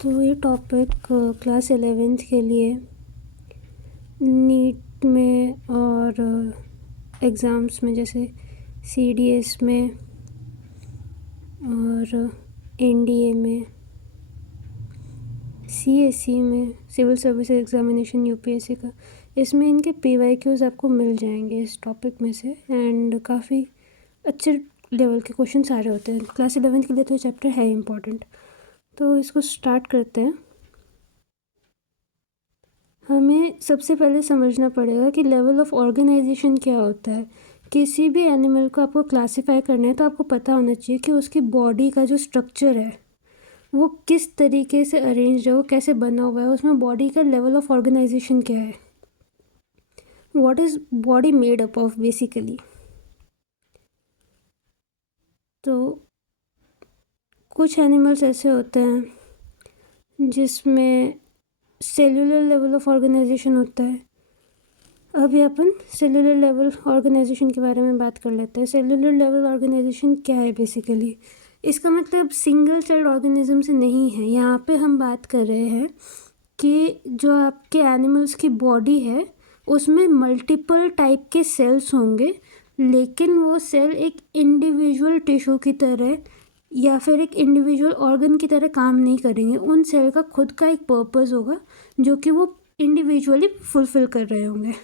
तो ये topic class 11th के लिए नीट में और एग्ज़ाम्स में जैसे CDS में और NDA में, CSE में, सिविल सर्विस एग्ज़ामिनेशन UPSC का, इसमें इनके PYQs आपको मिल जाएंगे इस टॉपिक में से। एंड काफ़ी अच्छे लेवल के क्वेश्चन सारे होते हैं क्लास 11th के लिए, तो ये चैप्टर है इम्पॉर्टेंट। तो इसको स्टार्ट करते हैं। हमें सबसे पहले समझना पड़ेगा कि लेवल ऑफ ऑर्गेनाइजेशन क्या होता है। किसी भी एनिमल को आपको क्लासिफाई करना है तो आपको पता होना चाहिए कि उसकी बॉडी का जो स्ट्रक्चर है वो किस तरीके से अरेंज है, वो कैसे बना हुआ है, उसमें बॉडी का लेवल ऑफ ऑर्गेनाइजेशन क्या है, what is body made up of basically. तो कुछ एनिमल्स ऐसे होते हैं जिसमें सेल्यूलर लेवल ऑफ ऑर्गेनाइजेशन होता है। अभी अपन सेल्यूलर लेवल ऑर्गेनाइजेशन के बारे में बात कर लेते हैं। सेल्यूलर लेवल ऑर्गेनाइजेशन क्या है बेसिकली? इसका मतलब सिंगल सेल्ड ऑर्गेनिज्म से नहीं है। यहाँ पे हम बात कर रहे हैं कि जो आपके एनिमल्स की बॉडी है उसमें मल्टीपल टाइप के सेल्स होंगे, लेकिन वो सेल एक इंडिविजुअल टिश्यू की तरह या फिर एक इंडिविजुअल ऑर्गन की तरह काम नहीं करेंगे। उन सेल का खुद का एक पर्पस होगा जो कि वो इंडिविजुअली फुलफ़िल कर रहे होंगे।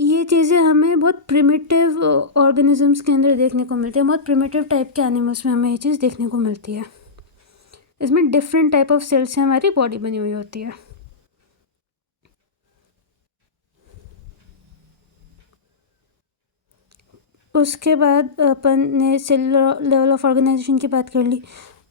ये चीज़ें हमें बहुत प्रिमिटिव ऑर्गेनिजम्स के अंदर देखने को मिलती है, बहुत प्रिमिटिव टाइप के एनिमल्स में हमें ये चीज़ देखने को मिलती है। इसमें डिफरेंट टाइप ऑफ सेल्स से हमारी बॉडी बनी हुई होती है। उसके बाद अपन ने सेलुलर लेवल ऑफ ऑर्गेनाइजेशन की बात कर ली।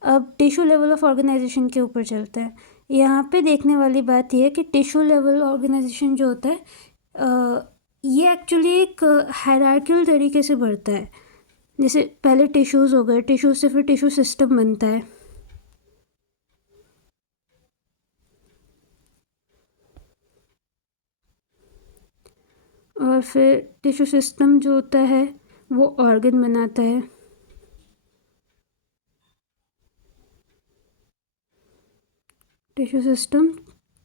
अब टिश्यू लेवल ऑफ ऑर्गेनाइजेशन के ऊपर चलते हैं। यहाँ पे देखने वाली बात यह है कि टिश्यू लेवल ऑर्गेनाइजेशन जो होता है ये एक्चुअली एक हायरार्किकल तरीके से बढ़ता है। जैसे पहले टिश्यूज़ हो गए, टिश्यूज से फिर टिश्यू सिस्टम बनता है, और फिर टिश्यू सिस्टम जो होता है वो ऑर्गन बनाता है। टिश्यू सिस्टम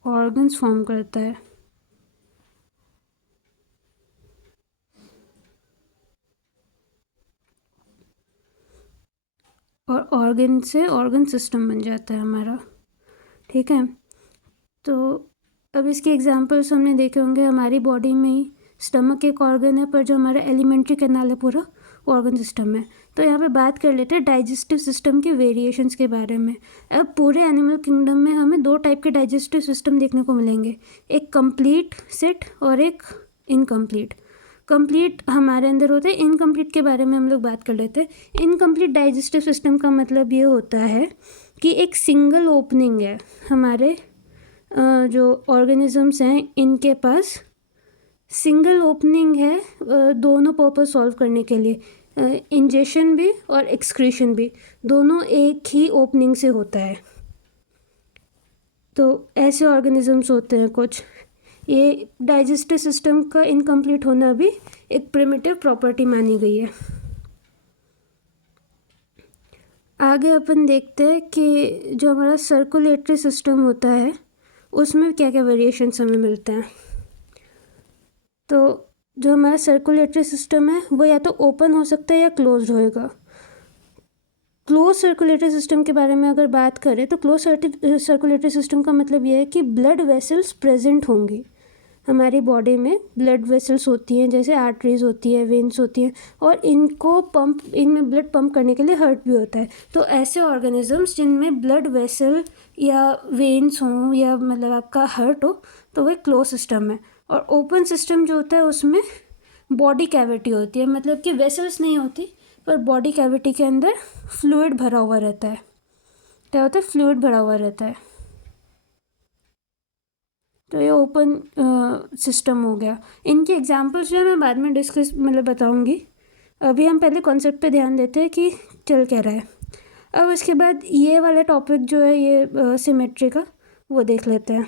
ऑर्गन्स फॉर्म करता है, और ऑर्गन से ऑर्गन सिस्टम बन जाता है हमारा। ठीक है, तो अब इसके एग्जांपल्स हमने देखे होंगे। हमारी बॉडी में ही स्टमक एक ऑर्गन है, पर जो हमारा एलिमेंट्री कैनाल है पूरा ऑर्गन सिस्टम है। तो यहाँ पे बात कर लेते हैं डाइजेस्टिव सिस्टम के वेरिएशंस के बारे में। अब पूरे एनिमल किंगडम में हमें दो टाइप के डाइजेस्टिव सिस्टम देखने को मिलेंगे, एक कंप्लीट सेट और एक इनकम्प्लीट। कंप्लीट हमारे अंदर होते हैं, इनकम्प्लीट के बारे में हम लोग बात कर लेते हैं। इनकम्प्लीट डाइजेस्टिव सिस्टम का मतलब ये होता है कि एक सिंगल ओपनिंग है हमारे जो ऑर्गेनिजम्स हैं इनके पास सिंगल ओपनिंग है दोनों पर्पस सॉल्व करने के लिए, इंजेशन भी और एक्सक्रीशन भी, दोनों एक ही ओपनिंग से होता है। तो ऐसे ऑर्गेनिजम्स होते हैं कुछ। ये डाइजेस्टिव सिस्टम का इनकम्प्लीट होना भी एक प्रिमिटिव प्रॉपर्टी मानी गई है। आगे अपन देखते हैं कि जो हमारा सर्कुलेटरी सिस्टम होता है उसमें क्या क्या वेरिएशंस हमें मिलते हैं। तो जो हमारा सर्कुलेटरी सिस्टम है वो या तो ओपन हो सकता है या क्लोज्ड होएगा। क्लोज सर्कुलेटरी सिस्टम के बारे में अगर बात करें तो क्लोज सर्कुलेटरी सिस्टम का मतलब ये है कि ब्लड वेसल्स प्रेजेंट होंगी हमारी बॉडी में। ब्लड वेसल्स होती हैं, जैसे आर्टरीज होती है, वेन्स होती हैं, और इनमें ब्लड पंप करने के लिए हार्ट भी होता है। तो ऐसे ऑर्गेनिजम्स जिनमें ब्लड वेसल या वेन्स हों या मतलब आपका हार्ट हो, तो वो एक क्लोज सिस्टम है। और ओपन सिस्टम जो होता है उसमें बॉडी कैविटी होती है, मतलब कि वेसल्स नहीं होती पर बॉडी कैविटी के अंदर फ्लूइड भरा हुआ रहता है। क्या होता है? फ्लूइड भरा हुआ रहता है। तो ये ओपन सिस्टम हो गया। इनके एग्जांपल्स जो है मैं बाद में डिस्कस मतलब बताऊंगी। अभी हम पहले कॉन्सेप्ट पे ध्यान देते हैं कि चल क्या रहा है। अब इसके बाद ये वाला टॉपिक जो है ये सिमेट्री का, वो देख लेते हैं।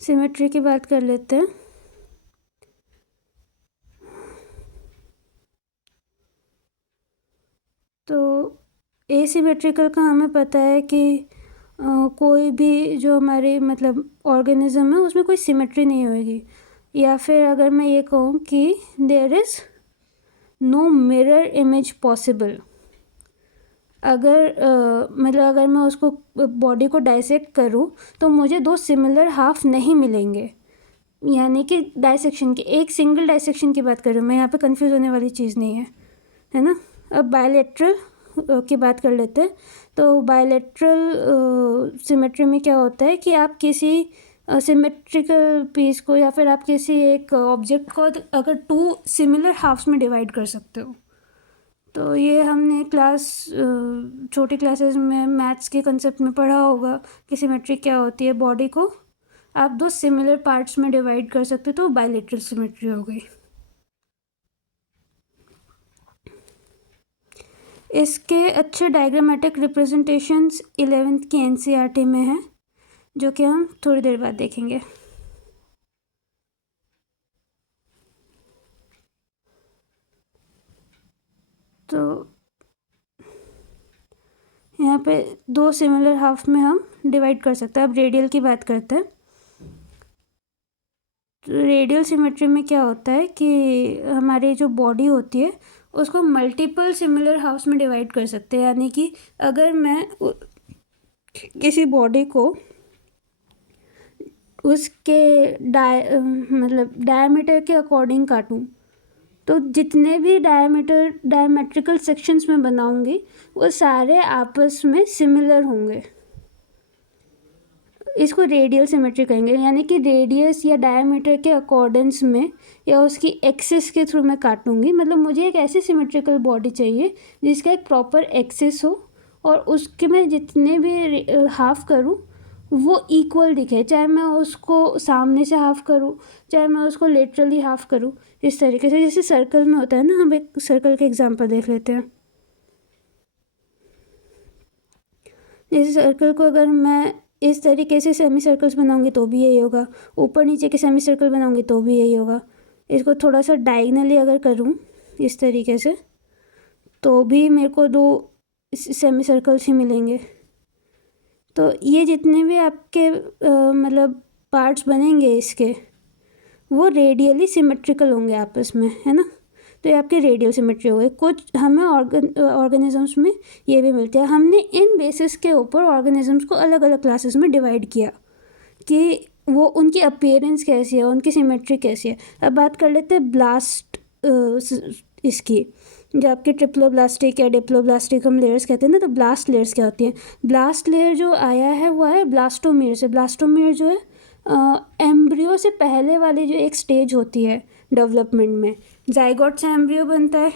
सिमेट्री की बात कर लेते हैं। एसिमेट्रिकल का हमें पता है कि कोई भी जो हमारे मतलब ऑर्गेनिज्म है उसमें कोई सिमेट्री नहीं होगी, या फिर अगर मैं ये कहूँ कि there is no mirror image possible. अगर मतलब अगर मैं उसको बॉडी को डाइसेक्ट करूँ तो मुझे दो सिमिलर हाफ नहीं मिलेंगे, यानी कि डाइसेक्शन की, एक सिंगल डाइसेक्शन की बात कर रही हूँ मैं, यहाँ पे कंफ्यूज होने वाली चीज़ नहीं है ना। अब बायलैटरल की बात कर लेते हैं। तो बायलैटरल सिमेट्री में क्या होता है कि आप किसी सिमेट्रिकल पीस को या फिर आप किसी एक ऑब्जेक्ट को अगर टू सिमिलर हाफ्स में डिवाइड कर सकते हो। तो ये हमने छोटी क्लासेस में मैथ्स के कंसेप्ट में पढ़ा होगा कि सिमेट्री क्या होती है। बॉडी को आप दो सिमिलर पार्ट्स में डिवाइड कर सकते हो तो बायलैटरल सिमेट्री हो गई। इसके अच्छे डायग्रामेटिक रिप्रेजेंटेशंस 11th की एनसीईआरटी में है, जो कि हम थोड़ी देर बाद देखेंगे। तो यहाँ पे दो सिमिलर हाफ में हम डिवाइड कर सकते हैं। अब रेडियल की बात करते हैं। तो रेडियल सिमेट्री में क्या होता है कि हमारी जो बॉडी होती है उसको मल्टीपल सिमिलर हाफ्स में डिवाइड कर सकते हैं, यानी कि अगर मैं किसी बॉडी को उसके मतलब डायमीटर के अकॉर्डिंग काटूं तो जितने भी डायमेट्रिकल सेक्शंस में बनाऊंगी वो सारे आपस में सिमिलर होंगे। इसको रेडियल सिमेट्री कहेंगे, यानी कि रेडियस या डायमीटर के अकॉर्डेंस में या उसकी एक्सिस के थ्रू मैं काटूंगी। मतलब मुझे एक ऐसी सिमेट्रिकल बॉडी चाहिए जिसका एक प्रॉपर एक्सिस हो और उसके मैं जितने भी हाफ करूं वो इक्वल दिखे, चाहे मैं उसको सामने से हाफ करूं चाहे मैं उसको लेटरली हाफ करूं। इस तरीके से जैसे सर्कल में होता है ना, हम एक सर्कल के एग्जांपल देख लेते हैं। जैसे सर्कल को अगर मैं इस तरीके से सेमी सर्कल्स बनाऊंगी तो भी यही होगा, ऊपर नीचे के सेमी सर्कल बनाऊंगी तो भी यही होगा। इसको थोड़ा सा डायगनली अगर करूँ इस तरीके से तो भी मेरे को दो सेमी सर्कल्स ही मिलेंगे। तो ये जितने भी आपके मतलब पार्ट्स बनेंगे इसके वो रेडियली सिमेट्रिकल होंगे आपस में, है ना। तो ये आपकी रेडियल सिमेट्री हो गई। कुछ हमें ऑर्गेनिजम्स में ये भी मिलते हैं। हमने इन बेसिस के ऊपर ऑर्गेनिजम्स को अलग अलग क्लासेस में डिवाइड किया कि वो उनकी अपीयरेंस कैसी है, उनकी सिमेट्री कैसी है। अब बात कर लेते हैं ब्लास्ट इसकी, जो आपके ट्रिप्लोब्लास्टिक या डिप्लोब्लास्टिक हम लेयर्स कहते हैं ना। तो ब्लास्ट लेयर्स क्या होती हैं? ब्लास्ट लेयर जो आया है वो है ब्लास्टोमियर से। ब्लास्टोमियर जो है एम्ब्रियो से पहले वाली जो एक स्टेज होती है डेवलपमेंट में, जाइगोट से एम्ब्रियो बनता है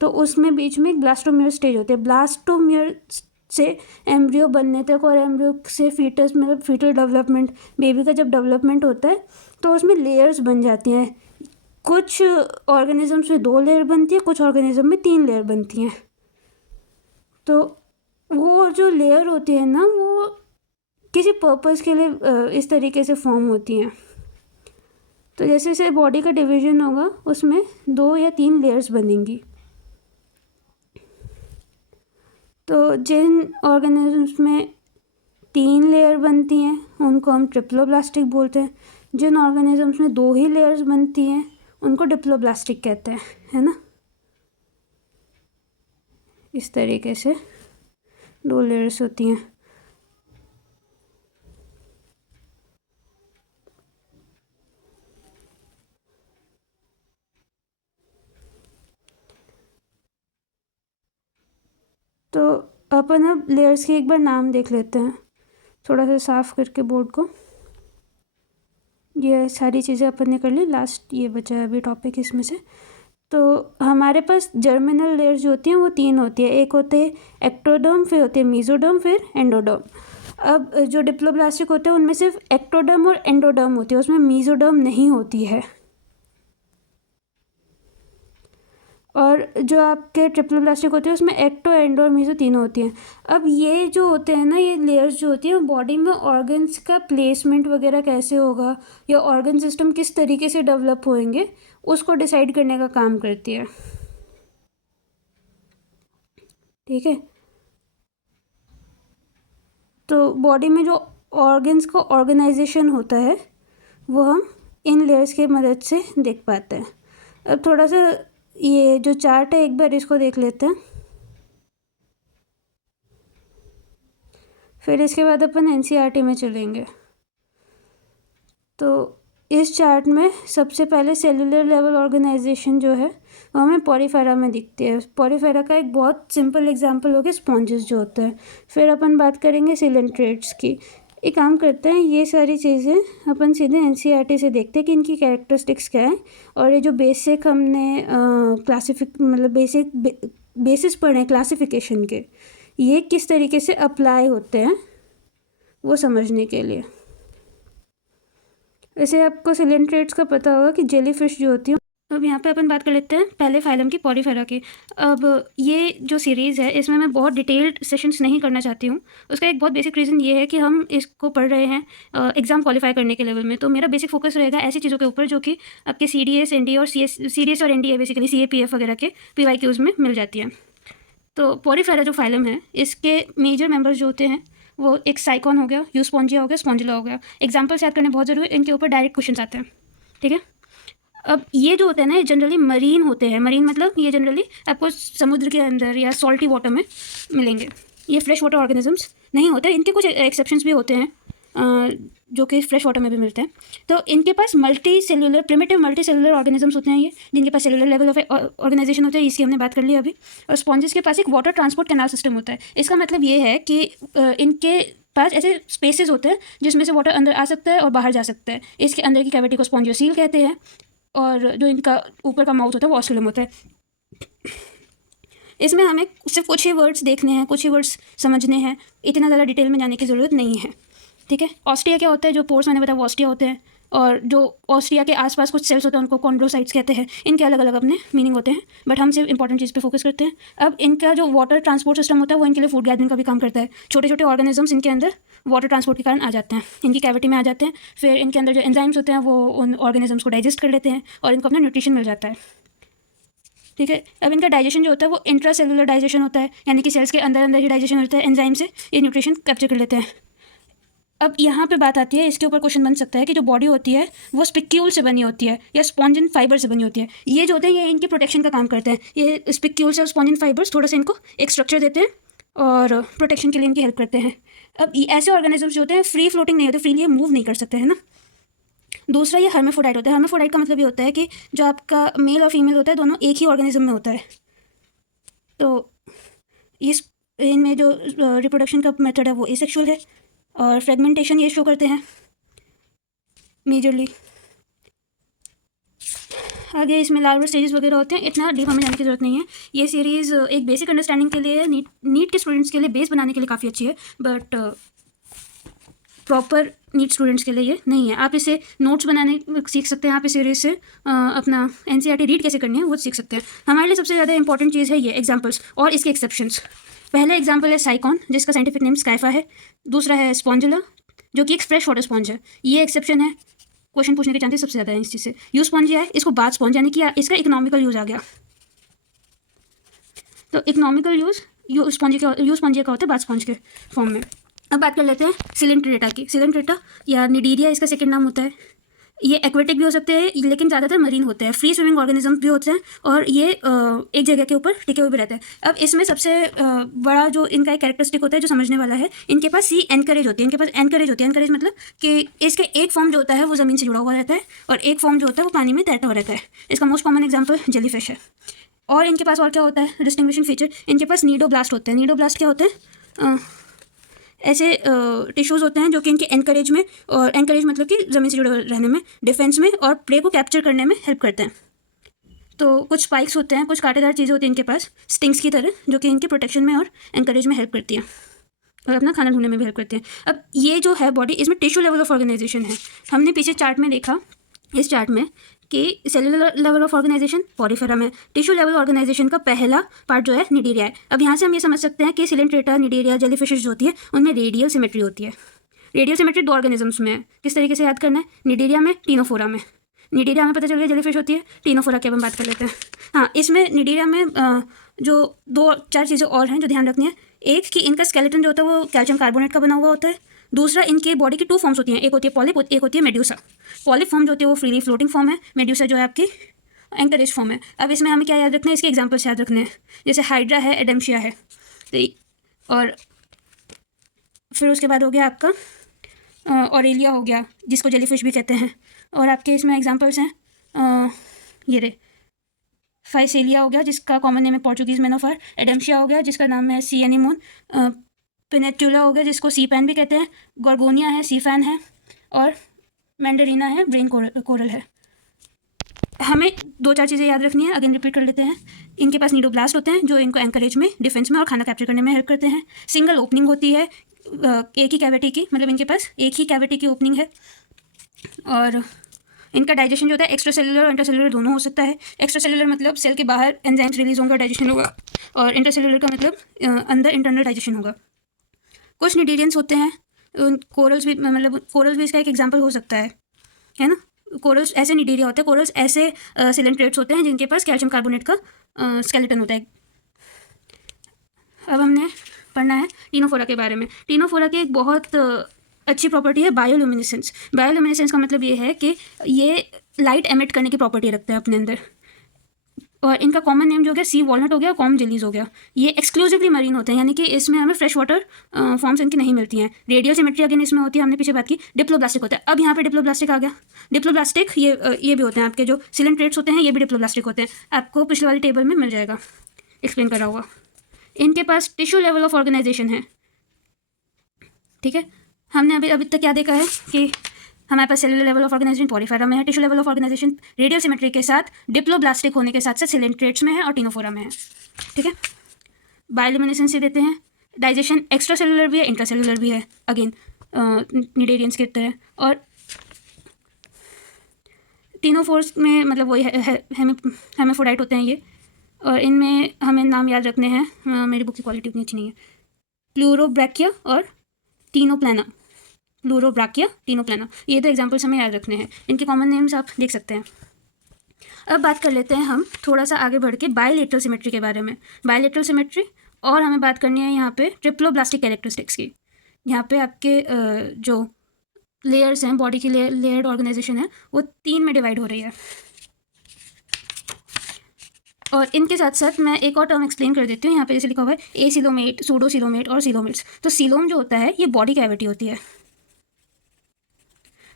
तो उसमें बीच में एक ब्लास्टोमियर स्टेज होती है। ब्लास्टोमियर से एम्ब्रियो बनने तक और एम्ब्रियो से फीटस मतलब फीटल डेवलपमेंट, बेबी का जब डेवलपमेंट होता है तो उसमें लेयर्स बन जाती हैं। कुछ ऑर्गेनिजम्स में 2 लेयर बनती है, कुछ ऑर्गेनिज्म में 3 लेयर बनती हैं। तो वो जो लेयर होती है ना वो किसी पर्पस के लिए इस तरीके से फॉर्म होती हैं। तो जैसे जैसे बॉडी का डिवीजन होगा उसमें 2 या 3 लेयर्स बनेंगी। तो जिन ऑर्गेनिजम्स में 3 लेयर बनती हैं उनको हम ट्रिप्लोब्लास्टिक बोलते हैं। जिन ऑर्गेनिजम्स में 2 ही लेयर्स बनती हैं उनको डिप्लोब्लास्टिक कहते हैं, है ना। इस तरीके से 2 लेयर्स होती हैं। तो अपन अब लेयर्स के एक बार नाम देख लेते हैं, थोड़ा सा साफ करके बोर्ड को। ये सारी चीज़ें अपन ने कर ली, लास्ट ये बचा है अभी टॉपिक इसमें से। तो हमारे पास जर्मिनल लेयर्स जो होती हैं वो 3 होती है। एक होते हैं एक्टोडर्म, फिर होते हैं मीजोडर्म, फिर एंडोडर्म। अब जो डिप्लोब्लास्टिक होते हैं उनमें सिर्फ एक्टोडर्म और एंडोडर्म होती है, उसमें मीजोडर्म नहीं होती है। और जो आपके ट्रिप्लोब्लास्टिक होते हैं उसमें एक्टो, एंडो और मीजो तीनों होती हैं। अब ये जो होते हैं ना, ये लेयर्स जो होती हैं बॉडी में ऑर्गन्स का प्लेसमेंट वगैरह कैसे होगा या ऑर्गन सिस्टम किस तरीके से डेवलप होएंगे उसको डिसाइड करने का काम करती है, ठीक है। तो बॉडी में जो ऑर्गन्स का ऑर्गेनाइजेशन होता है वो हम इन लेयर्स की मदद से देख पाते हैं। अब थोड़ा सा ये जो चार्ट है एक बार इसको देख लेते हैं, फिर इसके बाद अपन एनसीईआरटी में चलेंगे। तो इस चार्ट में सबसे पहले सेलुलर लेवल ऑर्गेनाइजेशन जो है वो हमें पॉरीफेरा में दिखती है। पॉरीफेरा का एक बहुत सिंपल एग्जांपल हो गया स्पॉन्जेस जो होते हैं। फिर अपन बात करेंगे सिलेंट्रेट्स की। एक काम करते हैं, ये सारी चीज़ें अपन सीधे एनसीईआरटी से देखते हैं कि इनकी कैरेक्टरिस्टिक्स क्या है, और ये जो बेसिक हमने मतलब बेसिस पढ़े क्लासिफिकेशन के, ये किस तरीके से अप्लाई होते हैं वो समझने के लिए। वैसे आपको सिलेंट्रेट्स का पता होगा कि जेलीफिश जो होती है। अब यहाँ पे अपन बात कर लेते हैं पहले फाइलम की, पॉरीफेरा की। अब ये जो सीरीज़ है इसमें मैं बहुत डिटेल्ड सेशंस नहीं करना चाहती हूँ। उसका एक बहुत बेसिक रीज़न ये है कि हम इसको पढ़ रहे हैं एग्ज़ाम क्वालिफाई करने के लेवल में। तो मेरा बेसिक फोकस रहेगा ऐसी चीज़ों के ऊपर जो कि आपके CDS, NDA और CDS और NDA बेसिकली CAPF वगैरह के PYQs में मिल जाती हैं। तो पॉरीफेरा जो फाइलम है इसके मेजर मेंबर्स जो होते हैं वो एक साइकॉन हो गया, यूस्पोंजिया हो गया, स्पॉन्जिला हो गया। एग्जाम्पल्स याद करने बहुत ज़रूरी है, इनके ऊपर डायरेक्ट क्वेश्चन आते हैं, ठीक है। अब ये जो होते हैं ना ये जनरली मरीन होते हैं। मरीन मतलब ये जनरली आपको समुद्र के अंदर या सॉल्टी वाटर में मिलेंगे। ये फ्रेश वाटर ऑर्गेनिजम्स नहीं होते, इनके कुछ एक्सेप्शंस भी होते हैं जो कि फ्रेश वाटर में भी मिलते हैं। तो इनके पास प्रिमिटिव मल्टी सेलुलर ऑर्गेनिजम्स होते हैं ये, जिनके पास सेलुलर लेवल ऑफ ऑर्गेनाइजेशन होता है, इसकी हमने बात कर ली अभी। और स्पॉन्जेस के पास एक वाटर ट्रांसपोर्ट कैनाल सिस्टम होता है। इसका मतलब ये है कि इनके पास ऐसे स्पेसेस होते हैं जिसमें से वाटर अंदर आ सकता है और बाहर जा सकता है। इसके अंदर की कैविटी को स्पॉन्जियोसील कहते हैं, और जो इनका ऊपर का माउथ होता है वो ऑस्ट्रेलम होता है। इसमें हमें सिर्फ कुछ ही वर्ड्स देखने हैं, कुछ ही वर्ड्स समझने हैं, इतना ज़्यादा डिटेल में जाने की ज़रूरत नहीं है, ठीक है। ऑस्ट्रिया क्या होता है, जो पोर्स मैंने बताया वो ऑस्ट्रिया होते हैं, और जो ऑस्ट्रिया के आसपास कुछ सेल्स होते हैं उनको कॉन्ड्रोसाइट्स कहते हैं। इनके अलग अलग अपने मीनिंग होते हैं, बट हम सिर्फ इंपॉर्टेंट चीज़ पे फोकस करते हैं। अब इनका जो वाटर ट्रांसपोर्ट सिस्टम होता है वो इनके लिए फूड गैदरिंग का भी काम करता है। छोटे छोटे ऑर्गेनिजम्स इनके अंदर वाटर ट्रांसपोर्ट के कारण आ जाते हैं, इनकी कैविटी में आ जाते हैं। फिर इनके अंदर जो एंजाइम्स होते हैं वो उन ऑर्गेनिजम्स को डाइजेस्ट कर लेते हैं और इनको अपना न्यूट्रिशन मिल जाता है, ठीक है। अब इनका डाइजेशन जो होता है वो इंट्रासेलुलर डाइजेशन होता है, यानी कि सेल्स के अंदर अंदर ही डाइजेशन होता है। एंजाइम से ये न्यूट्रिशन कैप्चर कर लेते हैं। अब यहाँ पे बात आती है, इसके ऊपर क्वेश्चन बन सकता है कि जो बॉडी होती है वो स्पिक्यूल से बनी होती है या स्पॉन्जिन फाइबर से बनी होती है। ये जो होते हैं ये इनके प्रोटेक्शन का काम करते हैं। ये स्पिक्यूल्स और स्पॉन्जिन फाइबर्स थोड़ा सा इनको एक स्ट्रक्चर देते हैं और प्रोटेक्शन के लिए इनकी हेल्प करते हैं। अब ऐसे ऑर्गेनिजम्स जो होते हैं फ्री फ्लोटिंग नहीं होते, फ्रीली मूव नहीं कर सकते, है ना। दूसरा ये हर्मेफोडाइट होता है। हर्मेफोडाइट का मतलब ये होता है कि जो आपका मेल और फीमेल होता है दोनों एक ही ऑर्गेनिज्म में होता है। तो इस इनमें जो रिप्रोडक्शन का मेथड है वो एसेक्सुअल है, और फ्रेगमेंटेशन ये शो करते हैं मेजरली। आगे इसमें लार्वल स्टेजेस वगैरह होते हैं, इतना डीप हमें जाने की ज़रूरत नहीं है। ये सीरीज़ एक बेसिक अंडरस्टैंडिंग के लिए नीट के स्टूडेंट्स के लिए बेस बनाने के लिए काफ़ी अच्छी है, बट प्रॉपर नीट स्टूडेंट्स के लिए ये नहीं है। आप इसे नोट्स बनाने सीख सकते हैं, आप इस सीरीज़ से अपना एनसीईआरटी रीड कैसे करनी है वो सीख सकते हैं। हमारे लिए सबसे ज़्यादा इंपॉर्टेंट चीज़ है ये एग्जाम्पल्स और इसके एक्सेप्शंस। पहला एग्जाम्पल है साइकॉन, जिसका साइंटिफिक नेम स्काइफा है। दूसरा है स्पॉन्जिला, जो कि एक फ्रेश वाटर स्पॉन्ज है। ये एक्सेप्शन है, क्वेश्चन पूछने के चांसेस सबसे ज़्यादा है इस चीज़ से। यूस्पोंजिया है, इसको बाद स्पॉन्ज, यानी कि इसका इकोनॉमिकल यूज़ आ गया। तो इकोनॉमिकल यूज़ यूस्पोंजिया का होता है बाद स्पॉन्ज के फॉर्म में। अब बात कर लेते हैं सिलेंट्रेटा की। सिलेंट्रेटा या निडीरिया इसका सेकंड नाम होता है। ये एक्वेटिक भी हो सकते हैं लेकिन ज़्यादातर मरीन होते हैं। फ्री स्विमिंग ऑर्गेनिज्म भी होते हैं और ये एक जगह के ऊपर टिके हुए भी रहते हैं। अब इसमें सबसे बड़ा जो इनका एक कैरेक्टरिस्टिक होता है जो समझने वाला है, इनके पास सी एनकरेज होती है। इनके पास एनकरेज होती है। एनकरेज मतलब कि इसके एक फॉर्म जो होता है वो ज़मीन से जुड़ा हुआ रहता है और एक फॉर्म जो होता है वो पानी में तैरता हुआ रहता है। इसका मोस्ट कॉमन एग्जाम्पल जेलीफिश है। और इनके पास और क्या होता है डिस्टिंग्विशिंग फीचर, इनके पास नीडोब्लास्ट होते हैं। नीडोब्लास्ट क्या होते हैं, ऐसे टिश्यूज़ होते हैं जो कि इनके एनकरेज में, और एनकरेज मतलब कि ज़मीन से जुड़े रहने में, डिफेंस में और प्रे को कैप्चर करने में हेल्प करते हैं। तो कुछ स्पाइक्स होते हैं, कुछ कांटेदार चीज़ें होती हैं इनके पास स्टिंग्स की तरह, जो कि इनके प्रोटेक्शन में और एनकरेज में हेल्प करती हैं और अपना खाना ढूंढने में भी हेल्प करती हैं। अब ये जो है बॉडी, इसमें टिश्यू लेवल ऑफ ऑर्गेनाइजेशन है। हमने पीछे चार्ट में देखा, इस चार्ट में, कि cellular level of organisation Porifera में, टिश्यू लेवल ऑर्गेनाइजेशन का पहला पार्ट जो है निडीरिया है। अब यहाँ से हम ये समझ सकते हैं कि सिलेंट्रेटा, निडीरिया, जेलीफिशेस जो होती है उनमें रेडियल सिमेट्री होती है। रेडियल सिमेट्री दो ऑर्गेनिजम्स में है। किस तरीके से याद करना है, निडीरिया में, टीनोफोरा में। निडीरिया में पता चल गया जेलीफिश होती है, टीनोफोरा की अब हम बात कर लेते हैं। हाँ, इसमें निडीरिया में जो 2-4 चीज़ें और हैं जो ध्यान रखनी है। एक कि इनका स्केलेटन जो होता है वो कैल्शियम कार्बोनेट का बना हुआ होता है। दूसरा, इनके बॉडी की 2 फॉर्म्स होती हैं, एक होती है पॉलिप, एक होती है मेड्यूसा। पॉलिप फॉर्म जो होती है वो फ्रीली फ्लोटिंग फॉर्म है, मेड्यूसा जो है आपकी एंकरेज फॉर्म है। अब इसमें हमें क्या याद रखना है, इसके एग्जाम्पल्स याद रखने हैं, जैसे हाइड्रा है, एडेम्शिया है। और फिर उसके बाद हो गया आपका ऑरेलिया हो गया, जिसको जेलीफिश भी कहते हैं। और आपके इसमें एग्जाम्पल्स हैं ये रे, फाइसेलिया हो गया जिसका कॉमन नेम है पोर्चुगीज मैनोफार, एडेम्शिया हो गया जिसका नाम है सी एनीमोन, पेनेटुला हो गया जिसको सी पैन भी कहते हैं, गोर्गोनिया है, सी फैन है, और मैंडरीना है, ब्रेन कोरल है। हमें 2-4 चीज़ें याद रखनी है, अगेन रिपीट कर लेते हैं। इनके पास नीडोब्लास्ट होते हैं जो इनको एंकरेज में, डिफेंस में और खाना कैप्चर करने में हेल्प करते हैं। सिंगल ओपनिंग होती है एक ही कैविटी की, मतलब इनके पास एक ही कैविटी की ओपनिंग है। और इनका डाइजेशन जो होता है एक्स्ट्रा सेलुलर और इंटरसेलुलर दोनों हो सकता है। एक्स्ट्रा सेलुलर मतलब सेल के बाहर एंजाइम्स रिलीज होंगे, डाइजेशन होगा, और इंटरसेलुलर का मतलब अंदर इंटरनल डाइजेशन होगा। कुछ निडीरियंस होते हैं, कोरल्स भी, मतलब कोरल्स भी इसका एक एग्जाम्पल हो सकता है ना। कोरल्स ऐसे निडीरिया होते हैं, कोरल्स ऐसे सिलेंट्रेट्स होते हैं जिनके पास कैल्शियम कार्बोनेट का स्केलेटन होता है। अब हमने पढ़ना है टीनोफोरा के बारे में। टीनोफोरा की एक बहुत अच्छी प्रॉपर्टी है बायोल्यूमिनेसेंस। बायोल्यूमिनेसेंस का मतलब ये है कि ये लाइट एमिट करने की प्रॉपर्टी रखते हैं अपने अंदर। और इनका कॉमन नेम जो हो गया सी वॉलनट हो गया, कॉम जेलीज हो गया। ये एक्सक्लूसिवली मरीन होते हैं, यानी कि इसमें हमें फ्रेश वाटर फॉर्म्स इनकी नहीं मिलती हैं। रेडियल सिमेट्री अगेन इसमें होती है, हमने पीछे बात की। डिप्लोब्लास्टिक होता है, अब यहाँ पे डिप्लोब्लास्टिक आ गया। डिप्लोब्लास्टिक ये भी होते हैं आपके जो सिलेंट्रेट्स होते हैं, ये भी डिप्लोब्लास्टिक होते हैं। आपको पिछले वाली टेबल में मिल जाएगा एक्सप्लेन करा हुआ। इनके पास टिश्यू लेवल ऑफ ऑर्गेनाइजेशन है, ठीक है। हमने अभी तक क्या देखा है कि हमारे पास cellular level of organization Porifera में है, tissue level of organization radial symmetry के साथ डिप्लोब्लास्टिक होने के साथ साथ सिलेंट्रेट्स में है और टीनोफोरा में है, ठीक है। बायोल्यूमिनेसेंस से देते हैं। डाइजेशन एक्स्ट्रा सेलुलर भी है, इंट्रा सेलुलर भी है, अगेन निडेरियंस की तरह। और टीनोफोर्स में मतलब वही हेमिफोडाइट होते हैं ये। और इनमें हमें नाम याद रखने हैं, मेरी बुक की क्वालिटी उतनी अच्छी नहीं है। प्लूरोब्रैकिया और टीनोप्लाना, प्लूरोब्रैकिया, टीनोप्लाना, ये 2 एग्जाम्पल्स हमें याद रखने हैं। इनके कॉमन नेम्स आप देख सकते हैं। अब बात कर लेते हैं हम थोड़ा सा आगे बढ़ के बायलेटरल सिमेट्री के बारे में। बायलेटरल सिमेट्री, और हमें बात करनी है यहाँ पे ट्रिप्लोब्लास्टिक कैरेक्टरिस्टिक्स की। यहाँ पे आपके जो लेयर्स हैं, बॉडी की लेयर्ड ऑर्गेनाइजेशन है, वो 3 में डिवाइड हो रही है। और इनके साथ साथ मैं एक और टर्म एक्सप्लेन कर देती हूँ। यहाँ पे जैसे लिखा हुआ है एसिलोमेट, सूडोसिलोमेट और सिलोमेट्स। तो सिलोम जो होता है ये बॉडी कैविटी होती है।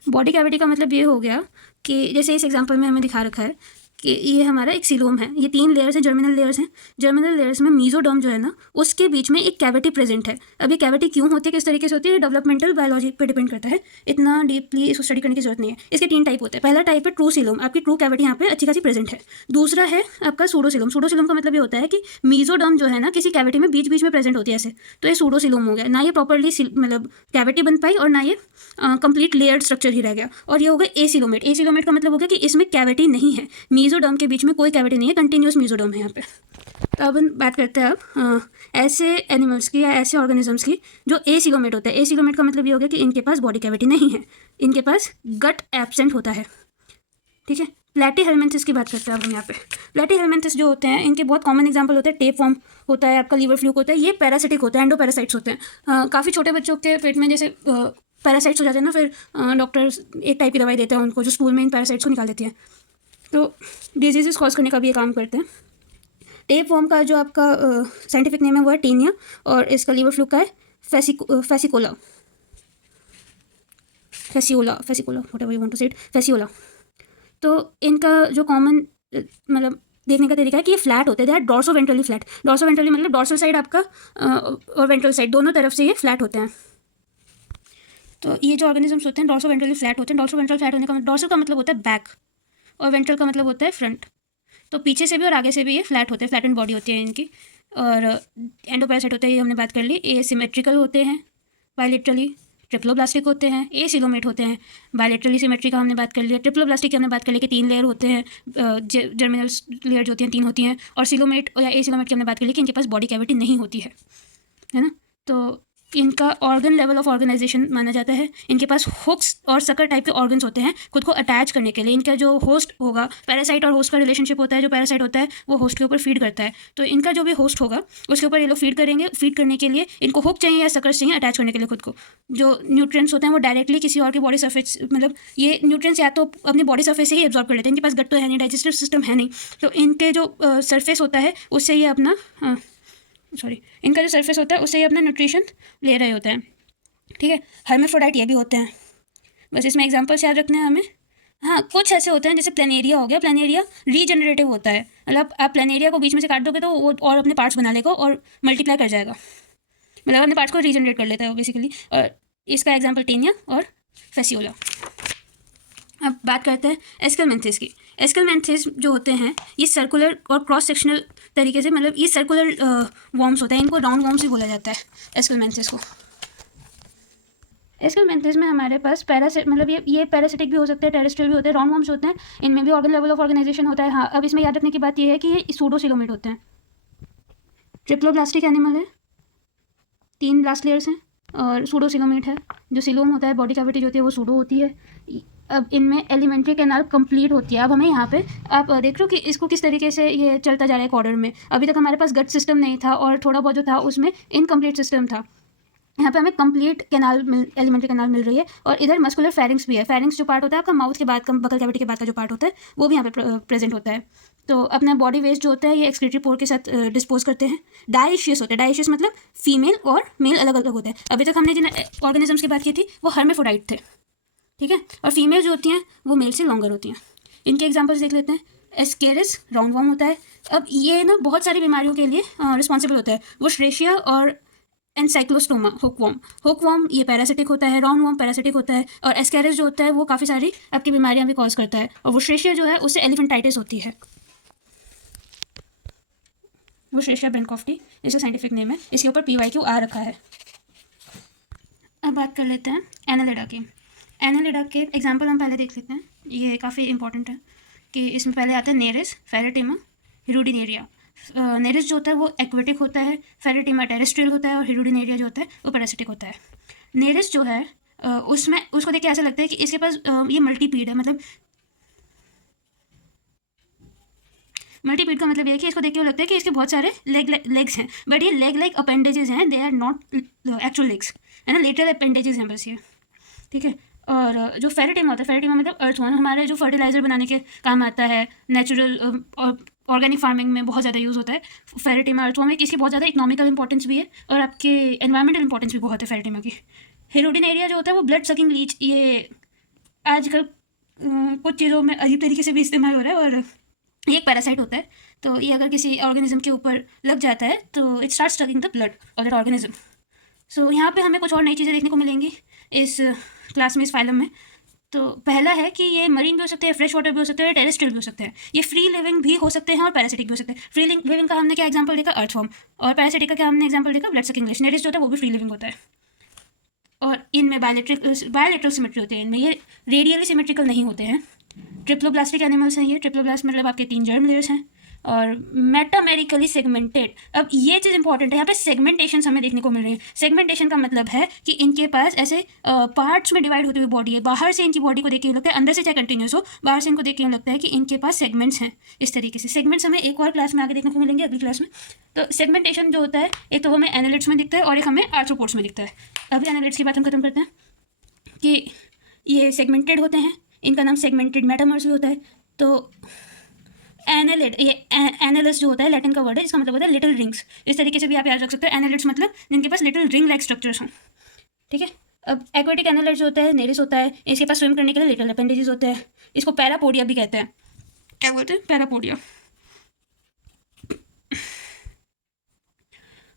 बॉडी कैविटी का मतलब ये हो गया कि जैसे इस एग्जांपल में हमें दिखा रखा है कि ये हमारा एक सिलोम है। ये 3 लेयर्स हैं, जर्मिनल लेयर्स हैं। जर्मिनल लेयर्स में मीजोडर्म जो है ना, उसके बीच में एक कैविटी प्रेजेंट है। अब ये कैविटी क्यों होती है, किस तरीके से होती है, डेवलपमेंटल बायोलॉजी पे डिपेंड करता है, इतना डीपली इसको स्टडी करने की जरूरत नहीं है। इसके 3 टाइप होते हैं। पहला टाइप है ट्रू सिलोम, आपकी ट्रू कैविटी यहाँ पे अच्छी खासी प्रेजेंट है। दूसरा है आपका सूडोसिलोम। सूडोसिलोम का मतलब ये होता है कि मीजोडर्म जो है ना किसी कैविटी में बीच बीच में प्रेजेंट होती है ऐसे, तो ये सूडोसिलोम हो गया। ना ये प्रॉपरली मतलब कैविटी बन पाई और ना ये कंप्लीट लेयर्ड स्ट्रक्चर ही रह गया। और ये हो गया एसिलोमेट। एसिलोमेट का मतलब हो गया कि इसमें कैविटी नहीं है, मीजोडर्म के बीच में कोई कैविटी नहीं है, कंटिन्यूस मीजोडर्म है यहाँ पे। तो अब बात करते हैं अब ऐसे एनिमल्स की या ऐसे ऑर्गेनिजम्स की जो एसिलोमेट होता है। एसिलोमेट का मतलब ये हो गया कि इनके पास बॉडी कैविटी नहीं है, इनके पास गट एब्सेंट होता है, ठीक है। प्लेटीहेल्मिन्थिस की बात करते हैं अब हम यहाँ पे। प्लेटीहेल्मिन्थिस जो होते हैं इनके बहुत कॉमन एग्जांपल होते हैं, टेप फॉर्म होता है, आपका लीवर फ्लूक होता है। ये पैरासिटिक होता है, एंडोपैरासाइट्स होते हैं। काफ़ी छोटे बच्चों के पेट में जैसे पैरासाइट्स हो जाते हैं ना, फिर डॉक्टर एक टाइप की दवाई देते हैं उनको जो स्कूल में इन पैरासाइट्स को निकाल देती है, तो डिजीज़ कॉज करने का भी ये काम करते हैं। टेप फॉर्म का जो आपका साइंटिफिक नेम है वो है टीनिया, और इसका लीवर फ्लूक का है फेसिकोला व्हाटएवर यू वांट टू से इट, फेसियोला। तो इनका जो कॉमन मतलब देखने का तरीका है कि ये फ्लैट होते हैं, दे आर डॉर्सोवेंट्रली फ्लैट। डॉर्सोवेंट्रली मतलब डॉर्सल साइड आपका और वेंट्रल साइड दोनों तरफ से ये फ्लैट होते हैं। तो ये जो ऑर्गेनिजम्स होते हैं डॉर्सोवेंट्रली फ्लैट होते हैं। डॉर्सोवेंट्रल फ्लैट होने का डॉर्सल का मतलब होता है बैक और वेंट्रल का मतलब होता है फ्रंट। तो पीछे से भी और आगे से भी ये फ्लैट होते हैं, फ्लैटेंड बॉडी होती है इनकी। और एंडोपैरासाइट होते हैं, ये हमने बात कर ली। एसिमेट्रिकल होते हैं बायलेटरली, ट्रिप्लोब्लास्टिक होते हैं, एसिलोमेट होते हैं। बायलेटरली सिमेट्री का हमने बात कर लिया। ट्रिप्लोब्लास्टिक की हमने बात कर ली कि 3 लेयर होते हैं, जर्मिनल लेयर जो होती हैं 3 होती हैं। और सिलोमेट या एसिलोमेट की हमने बात कर ली कि इनके पास बॉडी कैविटी नहीं होती है ना। तो इनका ऑर्गन लेवल ऑफ ऑर्गेनाइजेशन माना जाता है। इनके पास हुक्स और सकर टाइप के ऑर्गन्स होते हैं खुद को अटैच करने के लिए। इनका जो होस्ट होगा, पैरासाइट और होस्ट का रिलेशनशिप होता है, जो पैरासाइट होता है वो होस्ट के ऊपर फीड करता है, तो इनका जो भी होस्ट होगा उसके ऊपर ये लोग फीड करेंगे। फीड करने के लिए इनको हुक चाहिए या सकर्स चाहिए अटैच करने के लिए खुद को। जो न्यूट्रिएंट्स होते हैं वो डायरेक्टली किसी और के बॉडी सरफेस, मतलब ये न्यूट्रिएंट्स या तो अपनी बॉडी सरफेस से ही एब्जॉर्ब कर लेते हैं, इनके पास गट तो है नहीं, डाइजेस्टिव सिस्टम है नहीं, तो इनके जो सरफेस होता है उससे ये अपना इनका जो सरफेस होता है उससे ये अपना न्यूट्रिशन ले रहे होते हैं। ठीक है, हर्मेफ्रोडाइट ये भी होते हैं, बस इसमें एग्जांपल्स याद रखने हैं हमें। हाँ, कुछ ऐसे होते हैं जैसे प्लेनेरिया हो गया। प्लेनेरिया रीजनरेटिव होता है, मतलब आप प्लेनेरिया को बीच में से काट दोगे तो वो और अपने पार्ट्स बना लेगा और मल्टीप्लाई कर जाएगा, मतलब अपने पार्ट्स को रीजनरेट कर लेता है वो बेसिकली। और इसका एग्जांपल टेनिया और फेसियोला। अब बात करते हैं एस्केलमेंथिस की। एस्केलमेंथिस जो होते हैं ये सर्कुलर और क्रॉस सेक्शनल तरीके से, मतलब ये सर्कुलर वॉर्म्स होते हैं, इनको राउंड वॉर्म्स भी बोला जाता है एस्केलमेंथिस को। एस्केलमेंथिस में हमारे पास मतलब ये पैरासिटिक भी हो सकते हैं, टेरेस्ट्रियल भी होते हैं, राउंड वॉर्म्स होते हैं, इनमें भी ऑर्गन लेवल ऑफ ऑर्गेनाइजेशन होता है। हाँ, अब इसमें याद रखने की बात यह है कि ये सूडोसिलोमेट होते हैं। ट्रिप्लोब्लास्टिक एनिमल है, 3 ब्लास्ट लेयर्स हैं, और सूडोसिलोमेट है। जो सिलोम होता है, बॉडी कैविटी जो होती है वो सूडो होती है। अब इनमें एलिमेंट्री कैनाल कंप्लीट होती है। अब हमें यहाँ पे आप देख रहे हो कि इसको किस तरीके से ये चलता जा रहा है एक ऑर्डर में। अभी तक हमारे पास गट सिस्टम नहीं था और थोड़ा बहुत जो था उसमें इनकम्प्लीट सिस्टम था। यहाँ पे हमें कंप्लीट कैनाल एलिमेंट्री कैनाल मिल रही है। और इधर मस्कुलर फेरिंग्स भी है। फेरिंग्स जो पार्ट होता है आपका माउथ के बाद का, बकल कैविटी के बाद का जो पार्ट होता है वो भी यहाँ पे प्रेजेंट होता है। तो अपना बॉडी वेस्ट जो होता है ये एक्सक्रीटरी पोर के साथ डिस्पोज करते हैं। डायशियस होते हैं, डायशियस मतलब फीमेल और मेल अलग अलग होते हैं। अभी तक हमने जिन ऑर्गेनिजम्स की बात की थी वो हर्मेफ्रोडाइट थे, ठीक है, और फीमेल जो होती हैं वो मेल से लॉन्गर होती हैं। इनके एग्जांपल्स देख लेते हैं। एस्केरिस राउंड वॉर्म होता है। अब ये ना बहुत सारी बीमारियों के लिए रिस्पॉन्सिबल होता है। वो श्रेशिया और एनसाइक्लोस्टोमा हुकवॉर्म ये पैरासिटिक होता है, राउंड वॉर्म पैरासिटिक होता है, और एस्केरिस जो होता है वो काफ़ी सारी आपकी बीमारियां भी कॉज करता है। और वो श्रेशिया जो है उससे एलिफेंटाइटिस होती है। वो श्रेशिया बेनकॉफ्टी इसका साइंटिफिक नेम है, इसके ऊपर PYQ आ रखा है। अब बात कर लेते हैं एनालिडा की। एनालिडा के एग्जाम्पल हम पहले देख लेते हैं, ये काफ़ी इंपॉर्टेंट है कि इसमें पहले आता है नेरिस, फेरेटिमा, हिरुडिनेरिया। नेरिस जो होता है वो एक्वेटिक होता है, फेरेटिमा टेरेस्ट्रियल होता है, और हिरुडिनेरिया जो होता है वो पैरासिटिक होता है। नेरिस जो है उसमें उसको देख के ऐसा लगता है कि इसके पास ये मल्टीपीड है, मतलब मल्टीपीड का मतलब ये है कि इसको देख के लगता है कि इसके बहुत सारे लेग्स हैं, बट ये लेग लाइक अपेंडेजेस हैं, they are not actual legs, है ना, लेटरल अपेंडेजेस हैं बस ये, ठीक है। और जो फेरेटिमा होता है, फेरेटिमा मतलब अर्थवर्म, हमारे जो फर्टिलाइजर बनाने के काम आता है, नेचुरल ऑर्गेनिक फार्मिंग में बहुत ज़्यादा यूज़ होता है फेरेटिमा अर्थवर्म में। इसकी बहुत ज़्यादा इकोनॉमिकल इंपॉर्टेंस भी है और आपके एनवायरमेंटल इंपॉर्टेंस भी बहुत है फेरेटिमा की। हिरुडिनेरिया जो होता है वो ब्लड सकिंग लीच, ये आजकल कुछ चीज़ों में अजीब तरीके से भी इस्तेमाल हो रहा है, और ये एक पैरासाइट होता है। तो ये अगर किसी ऑर्गेनिज्म के ऊपर लग जाता है तो it start sucking the blood of that organism. So यहाँ पे हमें कुछ और नई चीज़ें देखने को मिलेंगी इस क्लास में, इस फाइलम में। तो पहला है कि ये मरीन भी हो सकते हैं, फ्रेश वाटर भी हो सकते हैं, टेरेस्ट्रियल भी हो सकते हैं। ये फ्री लिविंग भी हो सकते हैं और पैरासिटिक भी हो सकते हैं। फ्री लिविंग का हमने क्या एग्जांपल देखा, अर्थवर्म, और पैरासिटिक का क्या हमने एग्जांपल देखा, ब्लड सकिंग लीच। नेरिस जो होता है वो भी फ्री लिविंग होता है, और इनमें बायोलेटरल सिमेट्री होती है, इनमें ये रेडियली सिमेट्रिकल नहीं होते हैं। ट्रिप्लोब्लास्टिक एनिमल्स हैं ये। ट्रिप्लोब्लास्ट मतलब आपके 3 जर्म लेयर्स हैं, और मेटामेरिकली सेगमेंटेड। अब ये चीज़ इंपॉर्टेंट है, यहाँ पे सेगमेंटेशन हमें देखने को मिल रही है। सेगमेंटेशन का मतलब है कि इनके पास ऐसे पार्ट्स में डिवाइड होती हुई बॉडी है। बाहर से इनकी बॉडी को देख के लगता है, अंदर से चाहे कंटिन्यूस हो, बाहर से इनको देख के लगता है कि इनके पास सेगमेंट्स हैं। इस तरीके से सेगमेंट्स हमें एक और क्लास में आगे देखने को मिलेंगे, अगली क्लास में। तो सेगमेंटेशन जो होता है एक तो हमें एनालिड्स में दिखता है और एक हमें आर्थ्रोपोड्स में दिखता है। अभी एनालिड्स की बात हम खत्म करते हैं कि ये सेगमेंटेड होते हैं, इनका नाम सेगमेंटेड मेटामर्स भी होता है। तो एनालिड, ये एनालिस जो होता है लैटिन का वर्ड है, इसका मतलब होता है लिटिल रिंग्स। इस तरीके से भी आप याद रख सकते हो, एनालिड्स मतलब जिनके पास लिटिल रिंग लाइक स्ट्रक्चर्स हों, ठीक है। अब एक्वेटिक एनालिड जो होता है नेरिस होता है, इसके पास स्विम करने के लिए लिटिल अपेंडेजेस होते हैं। इसको पैरापोडिया भी कहते हैं। क्या बोलते हैं, पैरापोडिया।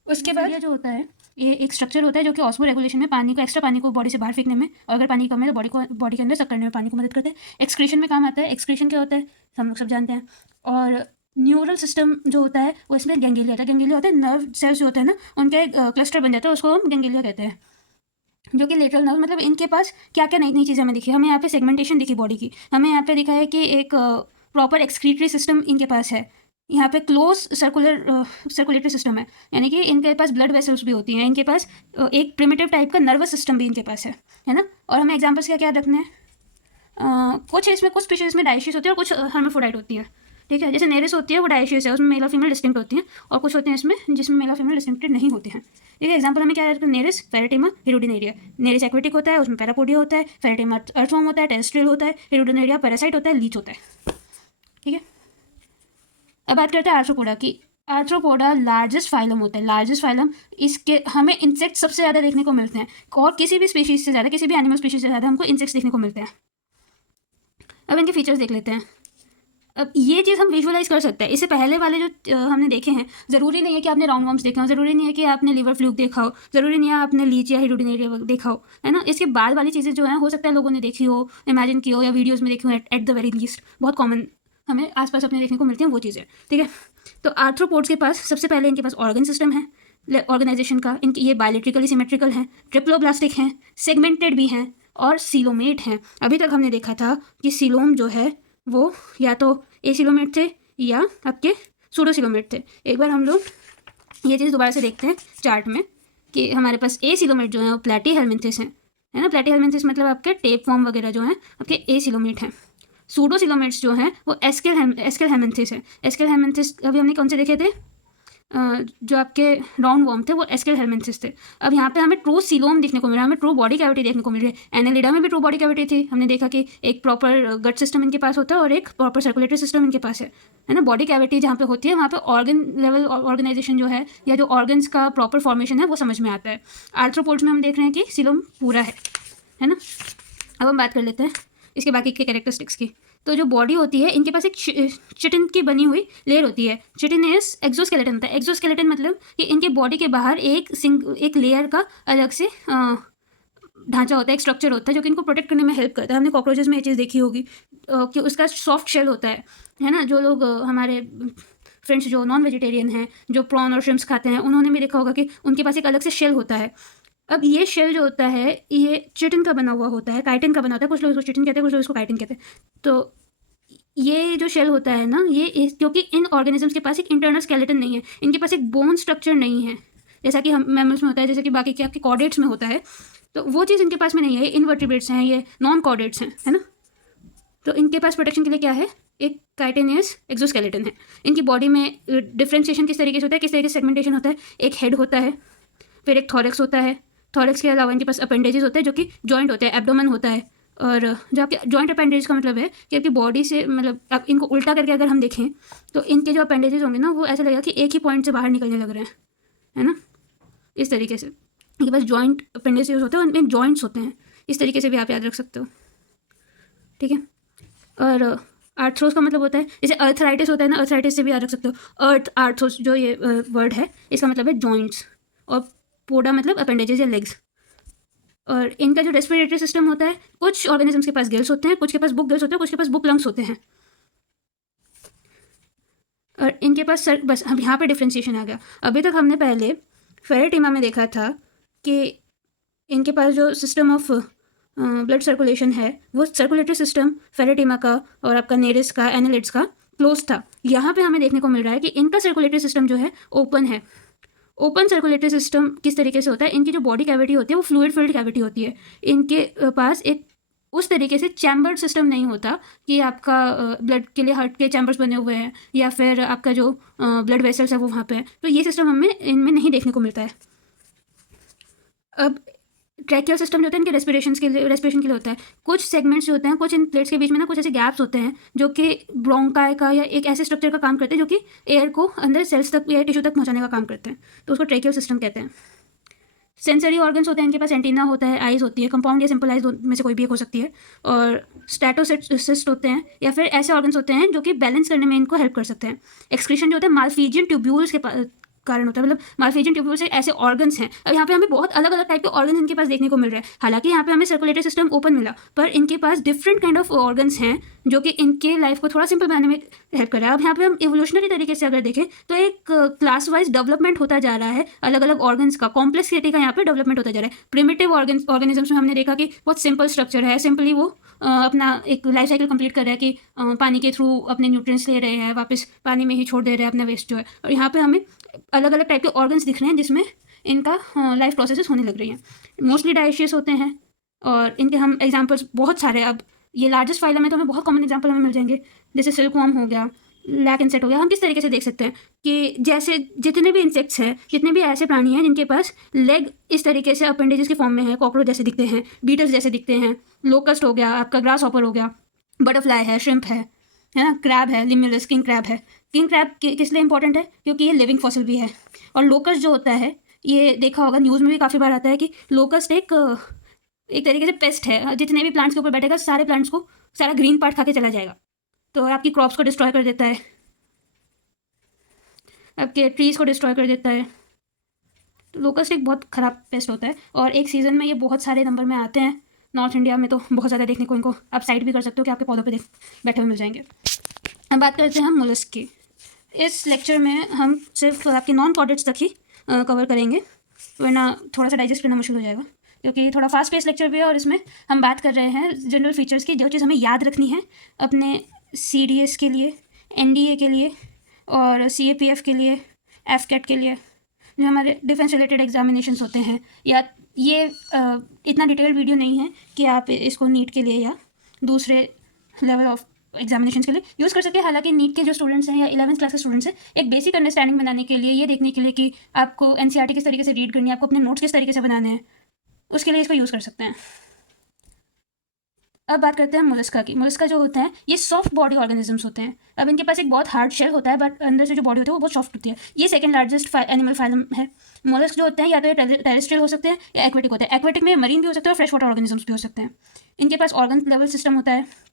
उसके बाद जो होता है ये एक स्ट्रक्चर होता है जो कि ऑस्मो रेगुलेशन में पानी को, एक्स्ट्रा पानी को बॉडी से बाहर फेंकने में, और अगर पानी कम है तो बॉडी के अंदर सक करने में पानी को मदद करते हैं। एक्सक्रीशन में काम आता है। एक्सक्रीशन क्या होता है हम लोग सब जानते हैं। और न्यूरल सिस्टम जो होता है वो इसमें गैंग्लिया होता है। गैंग्लिया होता है नर्व सेल्स जो होते हैं ना, उनका एक क्लस्टर बन जाता है, उसको हम गैंग्लिया कहते हैं, जो कि लेटरल नर्व। मतलब इनके पास क्या क्या नई नई चीज़ें हमें दिखी। हमें यहाँ पे सेगमेंटेशन दिखी बॉडी की, हमें यहाँ पे दिखा है कि एक प्रॉपर एक्सक्रीटरी सिस्टम इनके पास है, यहाँ पे क्लोज सर्कुलेटरी सिस्टम है, यानी कि इनके पास ब्लड वेसल्स भी होती हैं, इनके पास एक प्रिमिटिव टाइप का नर्वस सिस्टम भी इनके पास है ना। और हमें एग्जाम्पल्स क्या क्या रखने हैं, कुछ इसमें कुछ स्पीशीज में डायशियस होती है और कुछ हर्माफ्रोडाइट होती है, ठीक है। जैसे नेरिस होती है वो डायशियस है, उसमें मेल और फीमेल डिस्टिंक्ट होती हैं, और कुछ होते हैं इसमें जिसमें मेल और फीमेल डिस्टिंक्टेड नहीं होते हैं। ठीक है, एग्जाम्पल हमें क्या है, Nereis, Pheretima, Hirudinaria. Nereis aquatic होता है, उसमें पैरापोडिया होता है, फेरेटिमा अर्थवर्म होता है, टेरेस्ट्रियल होता है, हिरुडिनेरिया पैरासाइट होता है, लीच होता है। ठीक है, अब बात करते हैं आर्थ्रोपोडा की। आर्थ्रोपोडा लार्जेस्ट फाइलम होता है, लार्जेस्ट फाइलम। इसके हमें इंसेक्ट सबसे ज़्यादा देखने को मिलते हैं, और किसी भी स्पीशीज से ज़्यादा, किसी भी एनिमल स्पीशीज से ज़्यादा हमको इंसेक्ट्स देखने को मिलते हैं। अब इनके फीचर्स देख लेते हैं। अब ये चीज़ हम विजुअलाइज कर सकते हैं। इससे पहले वाले जो हमने देखे हैं, ज़रूरी नहीं है कि आपने राउंड वर्म्स देखे हो, ज़रूरी नहीं है कि आपने लिवर फ्लूक देखा हो, ज़रूरी नहीं है आपने लीच या हिरुडिनेरिया देखा हो, है ना। इसके बाद वाली चीज़ें जो हैं हो सकता है लोगों ने देखी हो, इमेजिन की हो, या वीडियोज़ में देखी हो, एट द वेरी लीस्ट बहुत कॉमन हमें आसपास अपने देखने को मिलती हैं वो चीज़ें। ठीक है, तो आर्थ्रोपोड्स के पास सबसे पहले इनके पास ऑर्गन सिस्टम है ऑर्गेनाइजेशन का। इनकी ये बायोलिट्रिकली सिमेट्रिकल हैं, ट्रिप्लोब्लास्टिक हैं, सेगमेंटेड भी हैं, और सीलोमेट हैं। अभी तक हमने देखा था कि सीलोम जो है वो या तो एसिलोमेट थे या आपके सूडोसिलोमेट थे। एक बार हम लोग ये चीज़ दोबारा से देखते हैं चार्ट में कि हमारे पास एसिलोमेट जो है वो प्लेटीहेल्मिन्थिस है ना। प्लेटीहेल्मिन्थिस मतलब आपके टेप फॉर्म वगैरह जो हैं आपके एसिलोमेट हैं। सूडोसिलोमेट्स जो हैं वो एस्केल हेमेंथिस है। एस्केल हेमेंथिस अभी हमने कौन से देखे थे, जो आपके राउंड वर्म थे वो एस्केल हेमेंथिस थे। अब यहाँ पे हमें ट्रू सीलोम देखने को मिल रहा है, हमें ट्रू बॉडी कैविटी देखने को मिल रही है। एनेलिडा में भी ट्रू बॉडी कैविटी थी, हमने देखा कि एक प्रॉपर गट सिस्टम इनके पास होता है और एक प्रॉपर सर्कुलेटरी सिस्टम इनके पास है ना। बॉडी कैविटी जहाँ पे होती है वहाँ पे ऑर्गन लेवल ऑर्गेनाइजेशन जो है या जो ऑर्गन्स का प्रॉपर फॉर्मेशन है वो समझ में आता है। आर्थ्रोपोड्स में हम देख रहे हैं कि सीलोम पूरा है ना। अब हम बात कर लेते हैं इसके बाकी के कैरेक्टरिस्टिक्स की। तो जो बॉडी होती है इनके पास एक चिटिन की बनी हुई लेयर होती है। चिटिनेस एक्सोस्केलेटन होता है। एक्सोस्केलेटन मतलब कि इनके बॉडी के बाहर एक लेयर का अलग से ढांचा होता है, एक स्ट्रक्चर होता है जो कि इनको प्रोटेक्ट करने में हेल्प करता है। हमने कॉकरोचेस में ये चीज़ देखी होगी कि उसका सॉफ्ट शेल होता है ना। जो लोग हमारे फ्रेंड्स जो नॉन वेजिटेरियन हैं, जो प्रॉन और श्रिम्प्स खाते हैं, उन्होंने भी देखा होगा कि उनके पास एक अलग से शेल होता है। अब ये शेल जो होता है ये चिटिन का बना हुआ होता है, काइटिन का बना होता है। कुछ लोग इसको चिटिन कहते हैं, कुछ लोग इसको काइटिन कहते हैं। तो ये जो शेल होता है ना, ये क्योंकि इन ऑर्गेनिजम्स के पास एक इंटरनल स्केलेटन नहीं है, इनके पास एक बोन स्ट्रक्चर नहीं है जैसा कि हम मैमल्स में होता है, जैसे कि बाकी के आपके कॉर्डेट्स में होता है, तो वो चीज़ इनके पास में नहीं है। इनवर्टिब्रेट्स हैं, ये नॉन कॉर्डेट्स हैं, है ना। तो इनके पास प्रोटेक्शन के लिए क्या है, एक काइटिनियस एक्सोस्केलेटन है। इनकी बॉडी में डिफ्रेंशिएशन किस तरीके से होता है, किस तरीके से सेगमेंटेशन होता है। एक हेड होता है, फिर एक थॉरेक्स होता है। थॉरेक्स के अलावा इनके पास अपेंडेजेस होते हैं जो कि जॉइंट होते हैं, एब्डोमेन होता है। और जो आपके जॉइंट अपेंडेज का मतलब है कि आपकी बॉडी से, मतलब आप इनको उल्टा करके अगर हम देखें तो इनके जो अपेंडेजेस होंगे ना वो ऐसा लगेगा कि एक ही पॉइंट से बाहर निकलने लग रहे हैं, है ना। इस तरीके से इनके पास जॉइंट अपेंडेजेस होते हैं, उनमें जॉइंट्स होते हैं। इस तरीके से भी आप याद रख सकते हो, ठीक है। और आर्थ्रोस का मतलब होता है, जैसे अर्थराइटिस होता है ना, अर्थराइटिस से भी याद रख सकते हो। आर्थ्रोस जो ये वर्ड है इसका मतलब है जॉइंट्स, और पोडा मतलब अपेंडेजेस या लेग्स। और इनका जो रेस्पिरेटरी सिस्टम होता है, कुछ ऑर्गेनिजम्स के पास गिल्स होते हैं, कुछ के पास बुक गिल्स होते हैं, कुछ के पास बुक लंग्स होते हैं। और इनके पास बस अब यहाँ पे डिफ्रेंशिएशन आ गया। अभी तक हमने पहले फेरेटिमा में देखा था कि इनके पास जो सिस्टम ऑफ ब्लड सर्कुलेशन है वो सर्कुलेटरी सिस्टम फेरेटिमा का और आपका नेरिस का, एनालिड्स का क्लोज था। यहाँ पे हमें देखने को मिल रहा है कि इनका सर्कुलेटरी सिस्टम जो है ओपन है। ओपन सर्कुलेटरी सिस्टम किस तरीके से होता है, इनकी जो बॉडी कैविटी होती है वो फ्लूइड फिल्ड कैविटी होती है। इनके पास एक उस तरीके से चैम्बर्ड सिस्टम नहीं होता कि आपका ब्लड के लिए हार्ट के चैम्बर्स बने हुए हैं या फिर आपका जो ब्लड वेसल्स है वो वहाँ पे है। तो ये सिस्टम हमें इनमें नहीं देखने को मिलता है। अब ट्रैकियल सिस्टम जो होता है इनके रेस्पिरेशन के लिए होता है। कुछ सेगमेंट्स जो होते हैं, कुछ इन प्लेट्स के बीच में ना कुछ ऐसे गैप्स होते हैं जो कि ब्रोंकाई का या एक ऐसे स्ट्रक्चर का काम करते हैं जो कि एयर को अंदर सेल्स तक या टिश्यू तक पहुंचाने का काम करते हैं, तो उसको ट्रैकियल सिस्टम कहते हैं। सेंसरी ऑर्गन्स होते हैं, इनके पास एंटीना होता है, आइज होती है, कंपाउंड या सिंपल आइज में से कोई भी एक हो सकती है। और स्टैटोसिस्ट होते हैं या फिर ऐसे ऑर्गन्स होते हैं जो कि बैलेंस करने में इनको हेल्प कर सकते हैं। एक्सक्रीशन जो होता है माल्फिजियन ट्यूब्यूल्स के कारण होता है, मतलब माल्फिजियन ट्यूब्यूल्स एक ऐसे ऑर्गन्स हैं। अब यहाँ पे हमें बहुत अलग अलग टाइप के ऑर्गन्स इनके पास देखने को मिल रहे हैं। हालांकि यहाँ पे हमें सर्कुलेटरी सिस्टम ओपन मिला, पर इनके पास डिफरेंट काइंड ऑफ ऑर्गन्स हैं जो कि इनके लाइफ को थोड़ा सिंपल बनाने में हेल्प कर रहा है। अब यहाँ पे हम इवोल्यूशनरी तरीके से अगर देखें तो एक क्लास वाइज डेवलपमेंट होता जा रहा है, अलग अलग ऑर्गन्स का, कॉम्प्लेक्सिटी का यहाँ पे डेवलपमेंट होता जा रहा है। प्रिमिटिव ऑर्गेनिजम्स में हमने देखा कि बहुत सिंपल स्ट्रक्चर है, सिंपली वो अपना एक लाइफ साइकिल कंप्लीट कर रहा है कि पानी के थ्रू अपने न्यूट्रिएंट्स ले रहे हैं, वापस पानी में ही छोड़ दे रहे हैं अपना वेस्ट जो है। और यहाँ पे हमें अलग अलग टाइप के ऑर्गन्स दिख रहे हैं जिसमें इनका लाइफ प्रोसेसेस होने लग रही हैं। मोस्टली डायशियस होते हैं और इनके हम एग्जाम्पल्स बहुत सारे, अब ये लार्जेस्ट फाइलम है तो हमें बहुत कॉमन एग्जाम्पल हमें मिल जाएंगे, जैसे सिल्कवॉर्म हो गया, लैक इंसेक्ट हो गया। हम किस तरीके से देख सकते हैं कि जैसे जितने भी इंसेक्ट्स हैं, जितने भी ऐसे प्राणी हैं जिनके पास लेग इस तरीके से अपेंडेजेस के फॉर्म में है, कॉकरोच जैसे दिखते हैं, बीटल्स जैसे दिखते हैं, लोकस्ट हो गया, आपका ग्रास हॉपर हो गया, बटरफ्लाई है, श्रिम्प है ना, क्रैब है, लिम्युलस, किंग क्रैब है। किंग क्रैब किस लिए इंपॉर्टेंट है? क्योंकि ये लिविंग फॉसिल भी है। और लोकस्ट जो होता है, ये देखा होगा न्यूज़ में भी काफ़ी बार आता है कि लोकस्ट एक तरीके से पेस्ट है, जितने भी प्लांट्स के ऊपर बैठेगा सारे प्लांट्स को, सारा ग्रीन पार्ट खा के चला जाएगा, तो आपकी क्रॉप्स को डिस्ट्रॉय कर देता है, आपके ट्रीज़ को डिस्ट्रॉय कर देता है। तो लोकस्ट एक बहुत ख़राब पेस्ट होता है और एक सीज़न में ये बहुत सारे नंबर में आते हैं। नॉर्थ इंडिया में तो बहुत ज़्यादा देखने को इनको आप साइड भी कर सकते हो कि आपके पौधों पे बैठे हुए मिल जाएंगे। अब बात करते हैं हम मोलस्क की। इस लेक्चर में हम सिर्फ आपके नॉन कॉर्डेट्स तक ही कवर करेंगे, वरना थोड़ा सा डाइजेस्ट करना मुश्किल हो जाएगा, क्योंकि थोड़ा फास्ट पेस लेक्चर भी है और इसमें हम बात कर रहे हैं जनरल फीचर्स की, जो चीज़ हमें याद रखनी है अपने CDS के लिए, NDA के लिए और CAPF के लिए, FCAT के लिए, जो हमारे डिफेंस रिलेटेड एग्जामिनेशंस होते हैं। या ये इतना डिटेल्ड वीडियो नहीं है कि आप इसको नीट के लिए या दूसरे लेवल ऑफ एग्जामिनेशन के लिए यूज़ कर सके। हालांकि नीट के जो स्टूडेंट्स हैं या 11th क्लास के स्टूडेंट्स हैं, एक बेसिक अंडरस्टैंडिंग बनाने के लिए, ये देखने के लिए कि आपको NCERT किस तरीके से रीड करनी है, आपको अपने नोट्स किस तरीके से बनाने हैं, उसके लिए इसको यूज़ कर सकते हैं। अब बात करते हैं मोलस्का की। मोलस्का जो होता है ये सॉफ्ट बॉडी ऑर्गेनिजम्स होते हैं। अब इनके पास एक बहुत हार्ड शेल होता है, बट अंदर से जो बॉडी होती है वो बहुत सॉफ्ट होती है। ये सेकंड लार्जेस्ट एनिमल फाइलम है। मोलस्क जो होते हैं या तो ये टेरेस्ट्रियल हो सकते हैं या एक्वेटिक होते हैं। एक्वेटिक में मरीन भी हो सकते हैं और फ्रेश वाटर ऑर्गेनिजम्स भी हो सकते हैं। इनके पास ऑर्गन लेवल सिस्टम होता है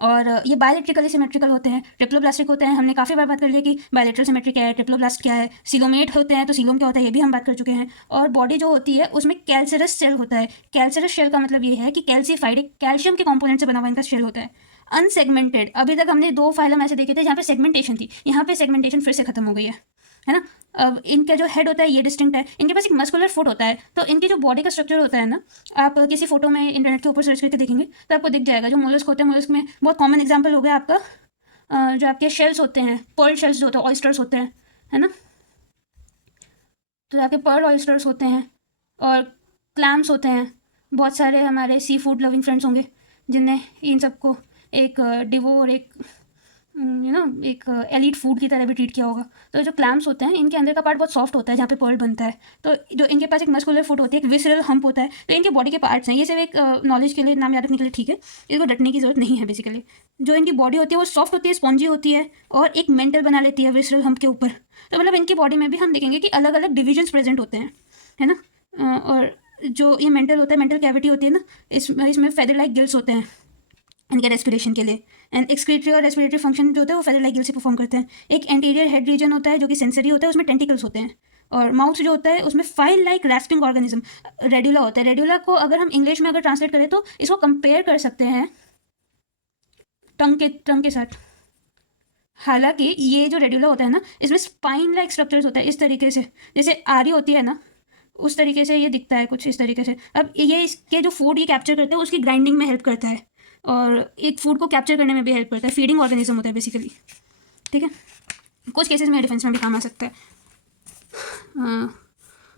और ये बायोलेट्रिकली सिमेट्रिकल होते हैं, ट्रिप्लोब्लास्टिक होते हैं। हमने काफ़ी बार बात कर लिया कि बायोलेट्रल सिमेट्री क्या है, ट्रिप्लोब्लास्ट क्या है, सिलोमेट होते हैं तो सिलोम क्या होता है ये भी हम बात कर चुके हैं। और बॉडी जो होती है उसमें कैल्सरस शेल होता है। कैल्सरस शेल का मतलब ये है कि कैल्सीफाइड, एक कैल्शियम के कंपोनेंट से बना हुआ इनका शेल होता है। अनसेगमेंटेड, अभी तक हमने 2 फाइलम ऐसे देखे थे जहाँ पे सेगमेंटेशन थी, यहाँ पे सेगमेंटेशन फिर से खत्म हो गई है ना। अब इनका जो हेड होता है ये डिस्टिंक्ट है। इनके पास एक मस्कुलर फुट होता है। तो इनकी जो बॉडी का स्ट्रक्चर होता है ना, आप किसी फोटो में इंटरनेट के ऊपर सर्च करके देखेंगे तो आपको दिख जाएगा। जो मोलस्क होते हैं, मोलस्क में बहुत कॉमन एग्जांपल हो गया आपका जो आपके शेल्स होते हैं, पर्ल शेल्स जो होते हैं, ऑयस्टर्स होते हैं, है ना। तो आपके पर्ल ऑयस्टर्स होते हैं और क्लैम्स होते हैं। बहुत सारे हमारे सी फूड लविंग फ्रेंड्स होंगे जिनने इन सबको एक डिवो और एक एक एलिट फूड की तरह भी ट्रीट किया होगा। तो जो क्लैम्स होते हैं इनके अंदर का पार्ट बहुत सॉफ्ट होता है जहाँ पे पर्ल बनता है। तो जो इनके पास एक मस्कुलर फुट होती है, एक विसरल हम्प होता है। तो इनके बॉडी के पार्ट्स हैं। ये सिर्फ एक नॉलेज के लिए, नाम याद रखने के लिए ठीक है, इसको डटने की जरूरत नहीं है। बेसिकली जो इनकी बॉडी होती है वो सॉफ्ट होती है, स्पॉन्जी होती है और एक मेंटल बना लेती है विसरल हम्प के ऊपर। तो मतलब इनकी बॉडी में भी हम देखेंगे कि अलग अलग डिविजन्स प्रेजेंट होते हैं, है ना। और जो ये मेंटल होता है, मेंटल कैविटी होती है ना, इसमें फेदर लाइक गिल्स होते हैं इनके रेस्पिरेशन के लिए। एंड एक्सक्रीटरी और रेस्पिरेटरी फंक्शन जो होता है वो फेदर लाइक गिल से परफॉर्म करते हैं। एक एंटीरियर हेड रीजन होता है जो कि सेंसरी होता है, उसमें टेंटिकल्स होते हैं। और माउथ जो होता है उसमें फाइल लाइक रैस्पिंग ऑर्गेनिज्म रेड्यूला होता है। रेड्यूला को अगर हम इंग्लिश में अगर ट्रांसलेट करें तो इसको कंपेयर कर सकते हैं टंग के साथ। हालांकि ये जो रेड्यूला होता है ना, इसमें स्पाइन लाइक स्ट्रक्चर्स होता है इस तरीके से, जैसे आरी होती है ना, उस तरीके से ये दिखता है कुछ इस तरीके से। अब ये इसके जो फूड ये कैप्चर करते हैं उसकी ग्राइंडिंग में हेल्प करता है और एक फूड को कैप्चर करने में भी हेल्प करता है। फीडिंग ऑर्गेनिज्म होता है बेसिकली, ठीक है। कुछ केसेस में डिफेंस में भी काम आ सकता है।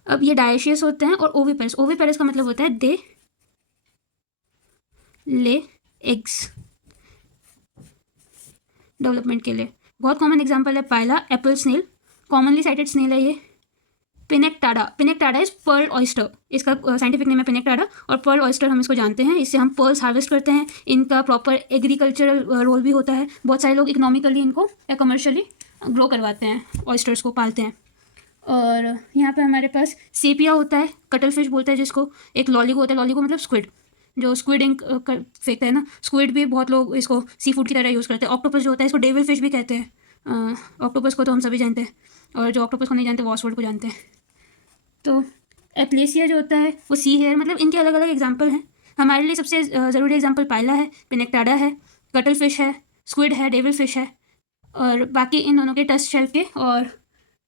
अब ये डायशियस होते हैं और ओविपेरस। ओविपेरस का मतलब होता है दे ले एग्स डेवलपमेंट के लिए। बहुत कॉमन एग्जांपल है Pila, apple snail, commonly cited snail है ये। Pinctada, Pinctada is pearl oyster, इसका साइंटिफिक नेम है पिनेक्टाडा। और पर्ल ऑयस्टर हम इसको जानते हैं, इससे हम पर्ल्स हार्वेस्ट करते हैं। इनका प्रॉपर एग्रीकल्चरल रोल भी होता है। बहुत सारे लोग इकोनॉमिकली इनको या कमर्शियली ग्रो करवाते हैं, ऑयस्टर्स को पालते हैं। और यहाँ पे हमारे पास सेपिया होता है, कटल फिश बोलते हैं जिसको। एक लॉलीगो होता है, लॉलीगो मतलब स्क्विड, जो स्क्विड इंक फेंकता है ना। स्क्विड भी बहुत लोग इसको सी फूड की तरह यूज़ करते हैं। ऑक्टोपस जो होता है इसको डेविल फिश भी कहते हैं। ऑक्टोपस को तो हम सभी जानते हैं, और जो ऑक्टोपस को नहीं जानते वो ऑसवर्ड को जानते हैं। तो एप्लेसिया जो होता है वो सी हेयर, मतलब इनके अलग अलग एग्जाम्पल हैं। हमारे लिए सबसे ज़रूरी एग्जाम्पल पायला है, पिनेक्टाडा है, कटल फिश है, स्क्विड है, डेविल फिश है। और बाकी इन दोनों के टस्ट शेल के और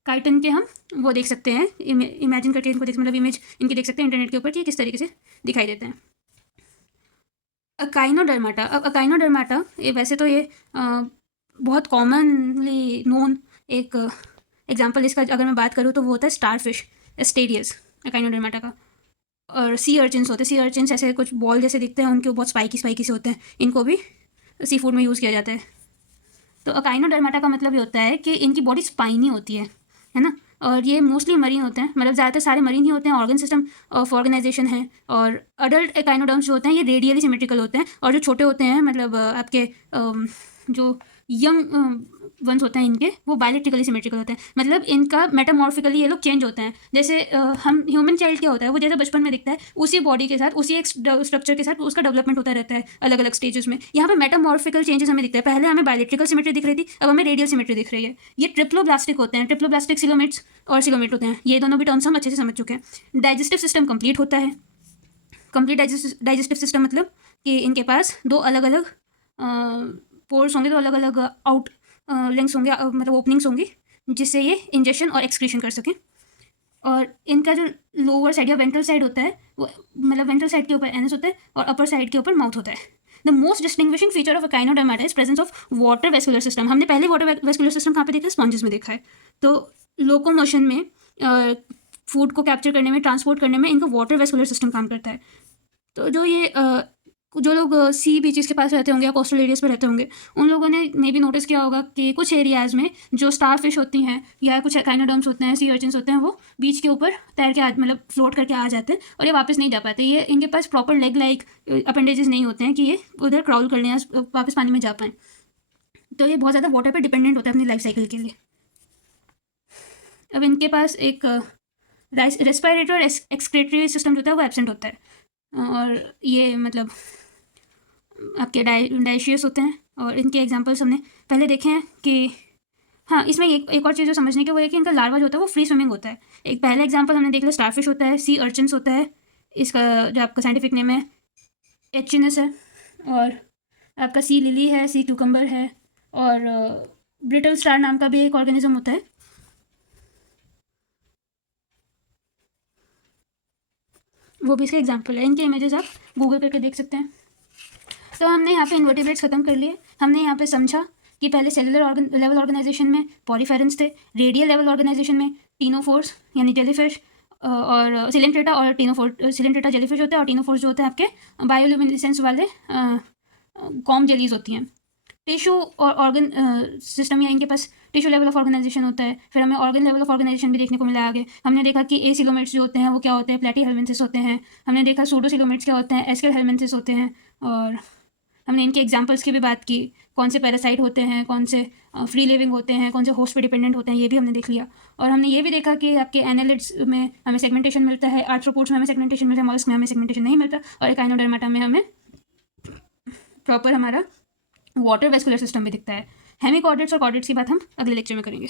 काइटन के हम वो देख सकते हैं, इमेजिन करके इनको देख, मतलब इमेज इनकी देख सकते हैं इंटरनेट के ऊपर कि किस तरीके से दिखाई देते हैं। अकाइनोडर्माटा। अब अकाइनोडर्माटा ये वैसे तो ये बहुत कॉमनली नोन एक एग्जांपल इसका अगर मैं बात करूँ तो वो होता है स्टारफिश एस्टेरियस अकाइनोडर्माटा का। और सी अर्चिन्स होते हैं, सी अर्चिन्स ऐसे कुछ बॉल जैसे दिखते हैं, उनके बहुत स्पाइकी स्पाइकी से होते हैं, इनको भी सी फूड में यूज़ किया जाता है। तो अकाइनोडर्माटा का मतलब ये होता है कि इनकी बॉडी स्पाइनी होती है ना, और ये मोस्टली मरीन होते हैं, मतलब ज़्यादातर सारे मरीन ही होते हैं, ऑर्गन सिस्टम ऑफ ऑर्गेनाइजेशन है। और अडल्ट एकाइनोडर्म्स जो होते हैं ये रेडियली सिमेट्रिकल होते हैं, और जो छोटे होते हैं मतलब आपके जो यंग वंस होते हैं इनके वो बायलेट्रिकली सिमेट्रिकल होते हैं, मतलब इनका मेटामॉर्फिकली ये लोग चेंज होते हैं। जैसे हम ह्यूमन चाइल्ड क्या होता है, वो जैसे बचपन में दिखता है उसी बॉडी के साथ उसी एक स्ट्रक्चर के साथ उसका डेवलपमेंट होता रहता है अलग अलग स्टेजेस में। यहाँ पे मेटामॉर्फिकल चेंजेस हमें दिखता है, पहले हमें बायलेट्रिकल सिमेट्री दिख रही थी, अब हमें रेडियल सिमेट्री दिख रही है। ये ट्रिप्लोब्लास्टिक होते हैं, ट्रिप्लोब्लास्टिक सिलोमेट्स और सिलोमेट होते हैं, ये दोनों भी टर्म्स हम अच्छे से समझ चुके हैं। डाइजेस्टिव सिस्टम कंप्लीट होता है, कंप्लीट डाइजेस्टिव सिस्टम मतलब कि इनके पास दो अलग अलग पोर्स होंगे, दो अलग अलग आउट लिंक्स होंगे, मतलब ओपनिंग्स होंगी जिससे ये इंजेक्शन और एक्सक्रीशन कर सकें। और इनका जो लोअर साइड या वेंट्रल साइड होता है वो मतलब वेंट्रल साइड के ऊपर एनस होता है और अपर साइड के ऊपर माउथ होता है। The most distinguishing feature of Echinodermata is presence of water vascular system. हमने पहले वाटर वेस्कुलर सिस्टम कहाँ पे देखा है, स्पॉन्जेस में देखा है। तो लोकोमोशन में फूड को कैप्चर करने में, ट्रांसपोर्ट करने में इनका वाटर वेस्कुलर सिस्टम काम करता है। तो जो लोग सी बीचेस के पास रहते होंगे या कोस्टल एरियाज पर रहते होंगे उन लोगों ने मे बी नोटिस किया होगा कि कुछ एरियाज़ में जो स्टार फिश होती हैं या कुछ एकाइनोडर्म्स होते हैं, सी अर्चिन्स होते हैं, वो बीच के ऊपर तैर के मतलब फ्लोट करके आ जाते हैं और ये वापस नहीं जा पाते। ये इनके पास प्रॉपर लेग लाइक अपेंडेजेस नहीं होते हैं कि ये उधर क्राउल कर लें या वापस पानी में जा पाएँ। तो ये बहुत ज़्यादा वाटर पर डिपेंडेंट होता है अपनी लाइफ साइकिल के लिए। अब इनके पास एक रेस्पिरेटरी और एक्सक्रेटरी सिस्टम जो होता है वो एब्सेंट होता है, और ये मतलब आपके डाइशियस होते हैं। और इनके एग्जांपल्स हमने पहले देखे हैं कि हाँ, इसमें एक और चीज़ जो समझने की वो है कि इनका लार्वा जो होता है वो फ्री स्विमिंग होता है। एक पहला एग्जांपल हमने देख लिया, स्टारफिश होता है, सी अर्चिन्स होता है, इसका जो आपका साइंटिफिक नेम है एचिनस है, और आपका सी लिली है, सी क्यूकम्बर है, और ब्रिटल स्टार नाम का भी एक ऑर्गेनिज्म होता है। वो भी इसका एग्जाम्पल है। इनके इमेजेस आप गूगल करके देख सकते हैं। तो हमने यहाँ पे इन्वर्टिब्रेट्स खत्म कर लिए। हमने यहाँ पे समझा कि पहले सेलुलर लेवल ऑर्गेनाइजेशन में पॉरीफेरेंस थे, रेडियल लेवल ऑर्गेनाइजेशन में टीनोफोर्स यानी जेलीफिश और सिलेंट्रेटा और सिलेंट्रेटा जेलीफिश होते हैं, और टीनोफोर्स जो होते हैं आपके बायोल्यूमिनेसेंस वाले कॉम जेलीज होती हैं। टिश्यू और ऑर्गन सिस्टम या इनके पास टिश्यू लेवल ऑफ ऑर्गेनाइजेशन होता है। फिर हमें ऑर्गन लेवल ऑफ ऑर्गेनाइजेशन भी देखने को मिला आगे। हमने देखा कि एसिलोमेट्स जो होते हैं वो क्या होते हैं, प्लेटी हेलमेंथिस होते हैं। हमने देखा सूडोसिलोमेट्स क्या होते हैं, एस्केल हेलमेंथिस होते हैं। और हमने इनके एग्जांपल्स की भी बात की, कौन से पैरासाइट होते हैं, कौन से फ्री लिविंग होते हैं, कौन से होस्ट पे डिपेंडेंट होते हैं, ये भी हमने देख लिया। और हमने ये भी देखा कि आपके एनालिड्स में हमें सेगमेंटेशन मिलता है, आर्थ्रोपोड्स में हमें सेगमेंटेशन मिलता है, मॉलस्क में हमें सेगमेंटेशन नहीं मिलता, और एकाइनोडर्माटा में हमें प्रॉपर हमारा वाटर वेस्कुलर सिस्टम भी दिखता है। हेमिकॉर्डेट्स और कॉर्डेट्स की बात हम अगले लेक्चर में करेंगे।